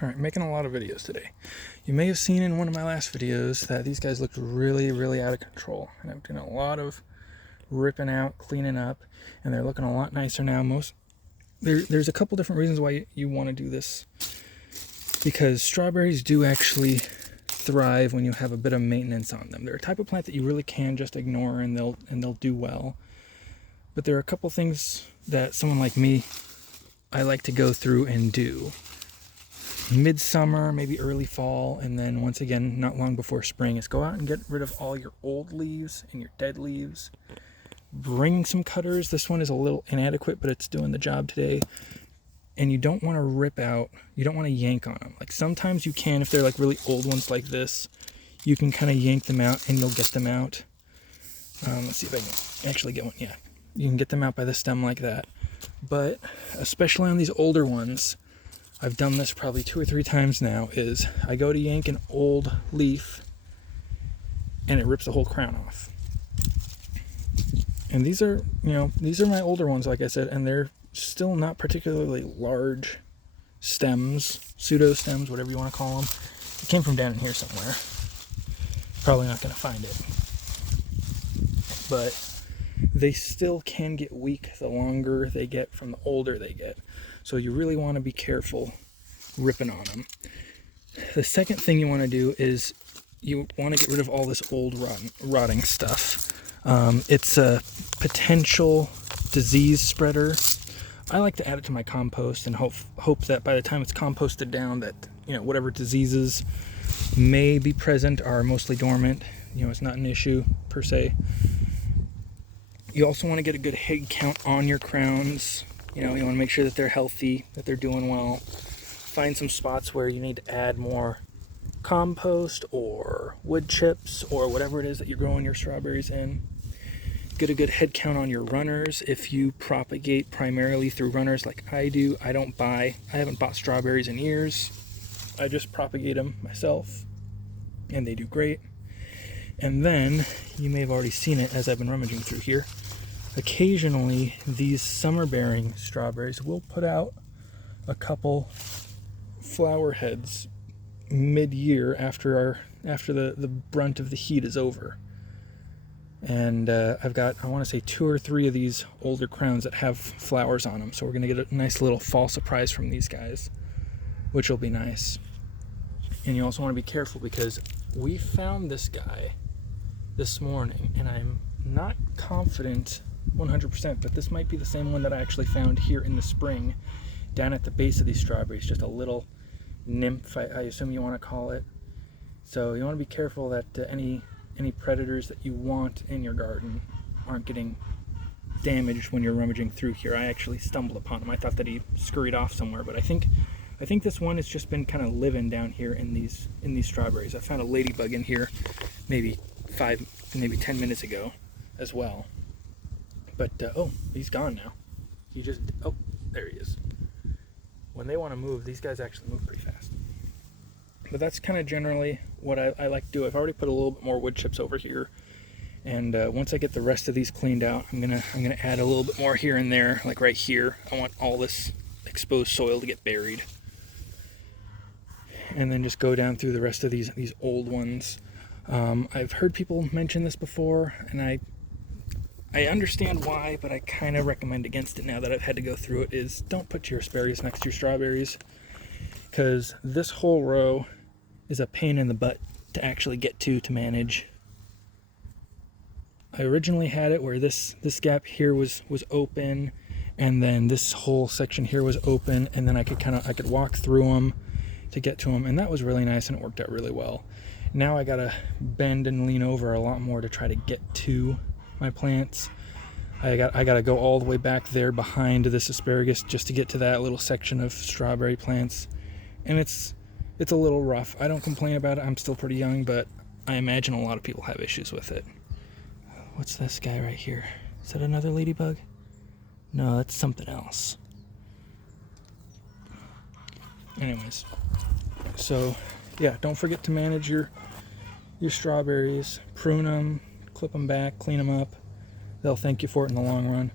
Alright, making a lot of videos today. You may have seen in one of my last videos that these guys looked really out of control. And I've done a lot of ripping out, cleaning up, and they're looking a lot nicer now. There's a couple different reasons why you want to do this. Because strawberries do actually thrive when you have a bit of maintenance on them. They're a type of plant that you really can just ignore and they'll do well. But there are a couple things that someone like me, I like to go through and do. Midsummer, maybe early fall, and then once again, not long before spring, is go out and get rid of all your old leaves and your dead leaves. Bring some cutters. This one is a little inadequate, but it's doing the job today. And you don't want to rip out, you don't want to yank on them. Like sometimes you can, if they're like really old ones like this, you can kind of yank them out and you'll get them out. Let's see if I can actually get one. Yeah, you can get them out by the stem like that. But especially on these older ones, I've done this probably 2 or 3 times now, is I go to yank an old leaf and it rips the whole crown off. And these are my older ones, like I said, and they're still not particularly large stems, pseudo stems, whatever you want to call them. It came from down in here somewhere. Probably not going to find it. But they still can get weak the longer they get from the older they get. So you really want to be careful ripping on them. The second thing you want to do is you want to get rid of all this old rotting stuff. It's a potential disease spreader. I like to add it to my compost and hope that by the time it's composted down that, whatever diseases may be present are mostly dormant. It's not an issue per se. You also want to get a good head count on your crowns. You want to make sure that they're healthy, that they're doing well. Find some spots where you need to add more compost or wood chips or whatever it is that you're growing your strawberries in. Get a good head count on your runners. If you propagate primarily through runners like I do, I haven't bought strawberries in years. I just propagate them myself and they do great. And then, you may have already seen it as I've been rummaging through here, occasionally these summer-bearing strawberries will put out a couple flower heads mid-year after the brunt of the heat is over. And I've got, I want to say 2 or 3 of these older crowns that have flowers on them. So we're going to get a nice little fall surprise from these guys, which will be nice. And you also want to be careful because we found this guy this morning, and I'm not confident 100%, but this might be the same one that I actually found here in the spring down at the base of these strawberries, just a little nymph, I assume you want to call it. So you want to be careful that any predators that you want in your garden aren't getting damaged when you're rummaging through here. I actually stumbled upon him. I thought that he scurried off somewhere, but I think this one has just been kind of living down here in these strawberries. I found a ladybug in here maybe 10 minutes ago as well. But he's gone now. There he is. When they want to move, these guys actually move pretty fast. But that's kind of generally what I like to do. I've already put a little bit more wood chips over here, and once I get the rest of these cleaned out, I'm gonna add a little bit more here and there, like right here. I want all this exposed soil to get buried, and then just go down through the rest of these old ones. I've heard people mention this before, and I understand why, but I kind of recommend against it now that I've had to go through it, is don't put your asparagus next to your strawberries, because this whole row is a pain in the butt to actually get to manage. I originally had it where this gap here was open, and then this whole section here was open, and then I could walk through them to get to them, and that was really nice and it worked out really well. Now I gotta bend and lean over a lot more to try to get to my plants. I gotta go all the way back there behind this asparagus just to get to that little section of strawberry plants, and it's a little rough. I don't complain about it. I'm still pretty young, but I imagine a lot of people have issues with it. What's this guy right here? Is that another ladybug? No, that's something else. Anyways, so yeah, don't forget to manage your strawberries. Prune them, clip them back, clean them up. They'll thank you for it in the long run.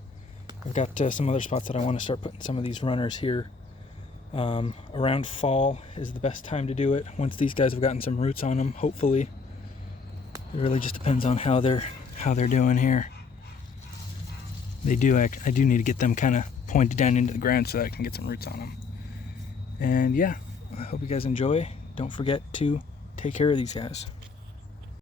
I've got some other spots that I want to start putting some of these runners here. Around fall is the best time to do it, once these guys have gotten some roots on them, hopefully. It really just depends on how they're doing here. I do need to get them kind of pointed down into the ground so that I can get some roots on them. And yeah, I hope you guys enjoy. Don't forget to take care of these guys.